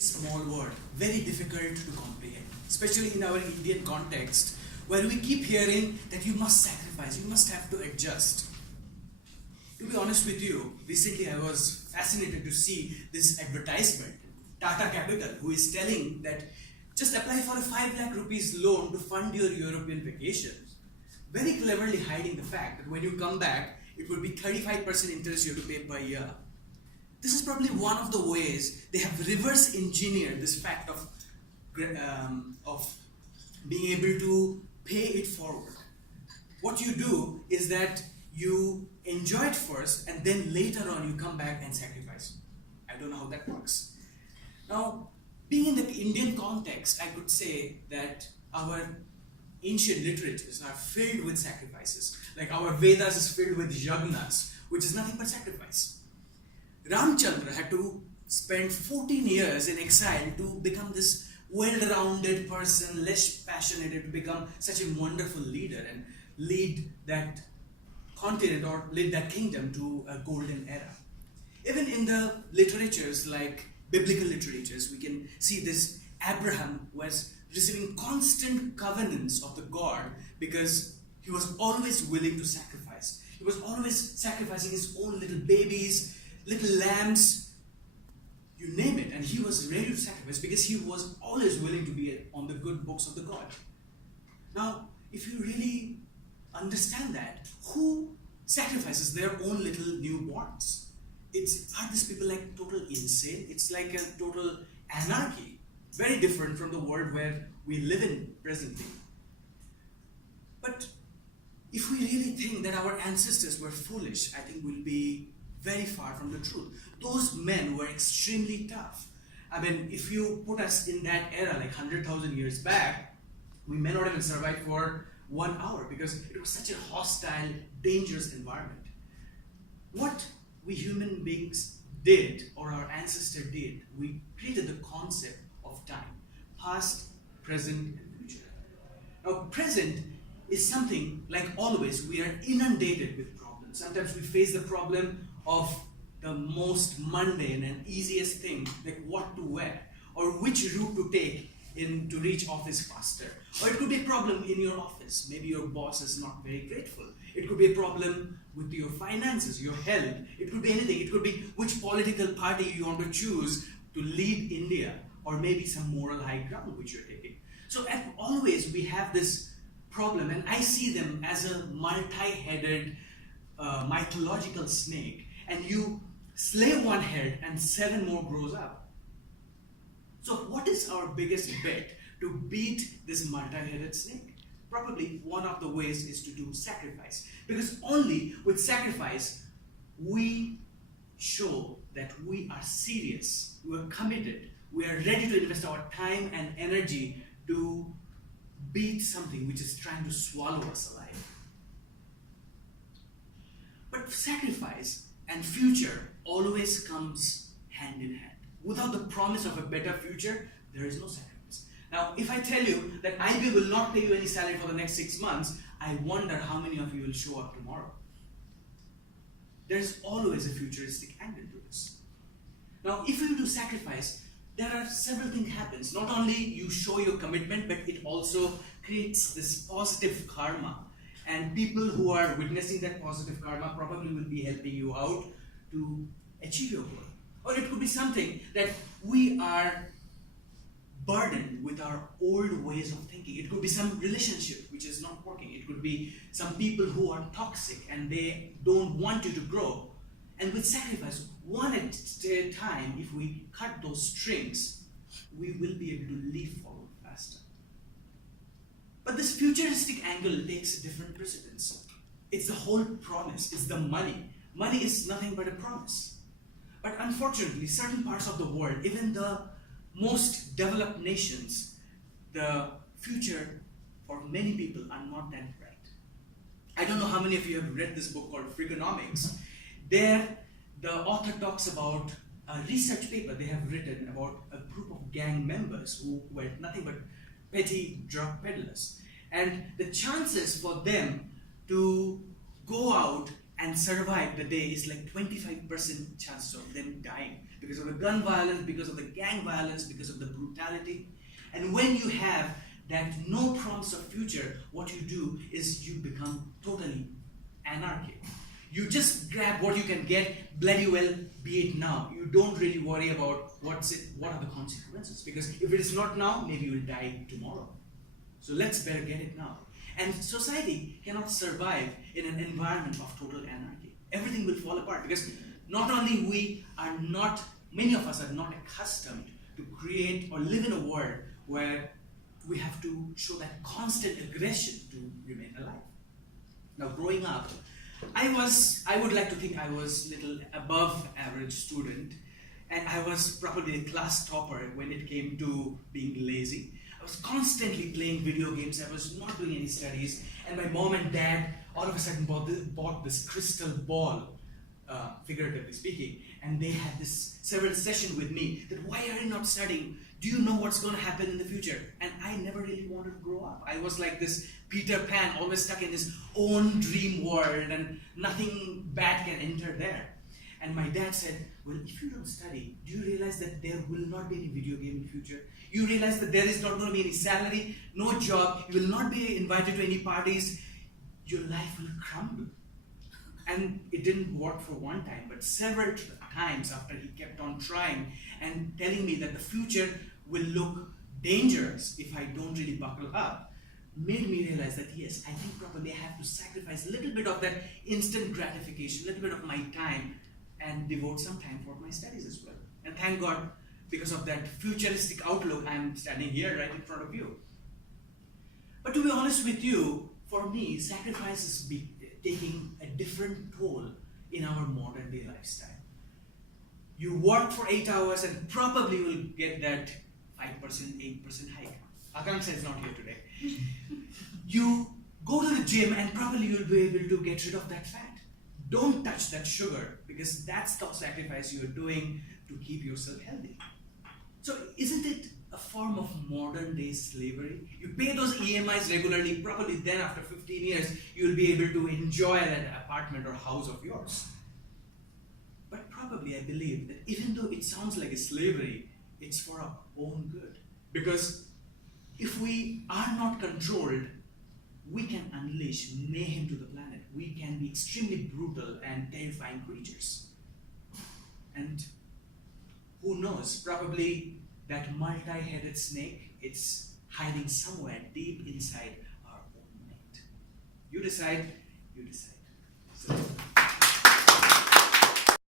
Small word, very difficult to comprehend, especially in our Indian context, where we keep hearing that you must sacrifice, you must have to adjust. To be honest with you, recently I was fascinated to see this advertisement, Tata Capital, who is telling that just apply for a 5 lakh rupees loan to fund your European vacations, very cleverly hiding the fact that when you come back, it will be 35% interest you have to pay per year. This is probably one of the ways they have reverse engineered this fact of being able to pay it forward. What you do is that you enjoy it first and then later on you come back and sacrifice. I don't know how that works. Now, being in the Indian context, I could say that our ancient literatures are filled with sacrifices. Like our Vedas is filled with yagnas, which is nothing but sacrifice. Ramchandra had to spend 14 years in exile to become this well-rounded person, less passionate, to become such a wonderful leader and lead that continent or lead that kingdom to a golden era. Even in the literatures like biblical literatures, we can see this Abraham was receiving constant covenants of the God because he was always willing to sacrifice. He was always sacrificing his own little babies, little lambs, you name it, and he was ready to sacrifice because he was always willing to be on the good books of the God. Now, if you really understand that, who sacrifices their own little newborns? Are these people like total insane? It's like a total anarchy, very different from the world where we live in presently. But if we really think that our ancestors were foolish, I think we'll be very far from the truth. Those men were extremely tough. I mean, if you put us in that era, like 100,000 years back, we may not even survive for 1 hour because it was such a hostile, dangerous environment. What we human beings did, or our ancestor did, we created the concept of time, past, present, and future. Now, present is something like always, we are inundated with problems. Sometimes we face the problem of the most mundane and easiest thing, like what to wear or which route to take to reach office faster. Or it could be a problem in your office. Maybe your boss is not very grateful. It could be a problem with your finances, your health. It could be anything. It could be which political party you want to choose to lead India, or maybe some moral high ground which you're taking. So always we have this problem, and I see them as a multi-headed mythological snake, and you slay one head and 7 more grows up. So what is our biggest bet to beat this multi-headed snake? Probably one of the ways is to do sacrifice, because only with sacrifice we show that we are serious, we are committed, we are ready to invest our time and energy to beat something which is trying to swallow us alive. But sacrifice and future always comes hand in hand. Without the promise of a better future, there is no sacrifice. Now, if I tell you that IBM will not pay you any salary for the next 6 months, I wonder how many of you will show up tomorrow. There is always a futuristic angle to this. Now, if you do sacrifice, there are several things happens. Not only you show your commitment, but it also creates this positive karma. And people who are witnessing that positive karma probably will be helping you out to achieve your goal. Or it could be something that we are burdened with our old ways of thinking. It could be some relationship which is not working. It could be some people who are toxic and they don't want you to grow. And with sacrifice, one at a time, if we cut those strings, we will be able to leap forward faster. But this futuristic angle takes a different precedence. It's the whole promise. It's the money. Money is nothing but a promise. But unfortunately, certain parts of the world, even the most developed nations, the future for many people are not that bright. I don't know how many of you have read this book called Freakonomics. There, the author talks about a research paper they have written about a group of gang members who were nothing but petty drug peddlers. And the chances for them to go out and survive the day is like 25% chance of them dying. because of the gun violence, because of the gang violence, because of the brutality. And when you have that no promise of future, what you do is you become totally anarchic. You just grab what you can get, bloody well, be it now. You don't really worry about what are the consequences, because if it is not now, maybe you will die tomorrow. So let's better get it now. And society cannot survive in an environment of total anarchy. Everything will fall apart, because not only many of us are not accustomed to create or live in a world where we have to show that constant aggression to remain alive. Now, growing up, I would like to think I was a little above average student, and I was probably a class topper when it came to being lazy. I was constantly playing video games, I was not doing any studies, and my mom and dad all of a sudden bought this crystal ball, figuratively speaking, and they had this several session with me that, why are you not studying? Do you know what's going to happen in the future? And I never really wanted to grow up. I was like this Peter Pan, always stuck in his own dream world, and nothing bad can enter there. And my dad said, well, if you don't study, do you realize that there will not be any video game in the future? You realize that there is not going to be any salary, no job, you will not be invited to any parties, your life will crumble. And it didn't work for one time, but several times after he kept on trying and telling me that the future will look dangerous if I don't really buckle up, made me realize that yes, I think probably I have to sacrifice a little bit of that instant gratification, a little bit of my time, and devote some time for my studies as well. And thank God, because of that futuristic outlook, I'm standing here right in front of you. But to be honest with you, for me, sacrifice is taking a different toll in our modern day lifestyle. You work for 8 hours and probably will get that 5%, 8% hike. Akanksha is not here today. You go to the gym and probably you'll be able to get rid of that fat. Don't touch that sugar, because that's the sacrifice you're doing to keep yourself healthy. So isn't it a form of modern day slavery? You pay those EMIs regularly, probably then after 15 years, you'll be able to enjoy that apartment or house of yours. But probably I believe that even though it sounds like a slavery, it's for our own good. Because if we are not controlled, we can unleash mayhem to the planet. We can be extremely brutal and terrifying creatures. And who knows, probably that multi-headed snake, it's hiding somewhere deep inside our own mind. You decide, you decide. So,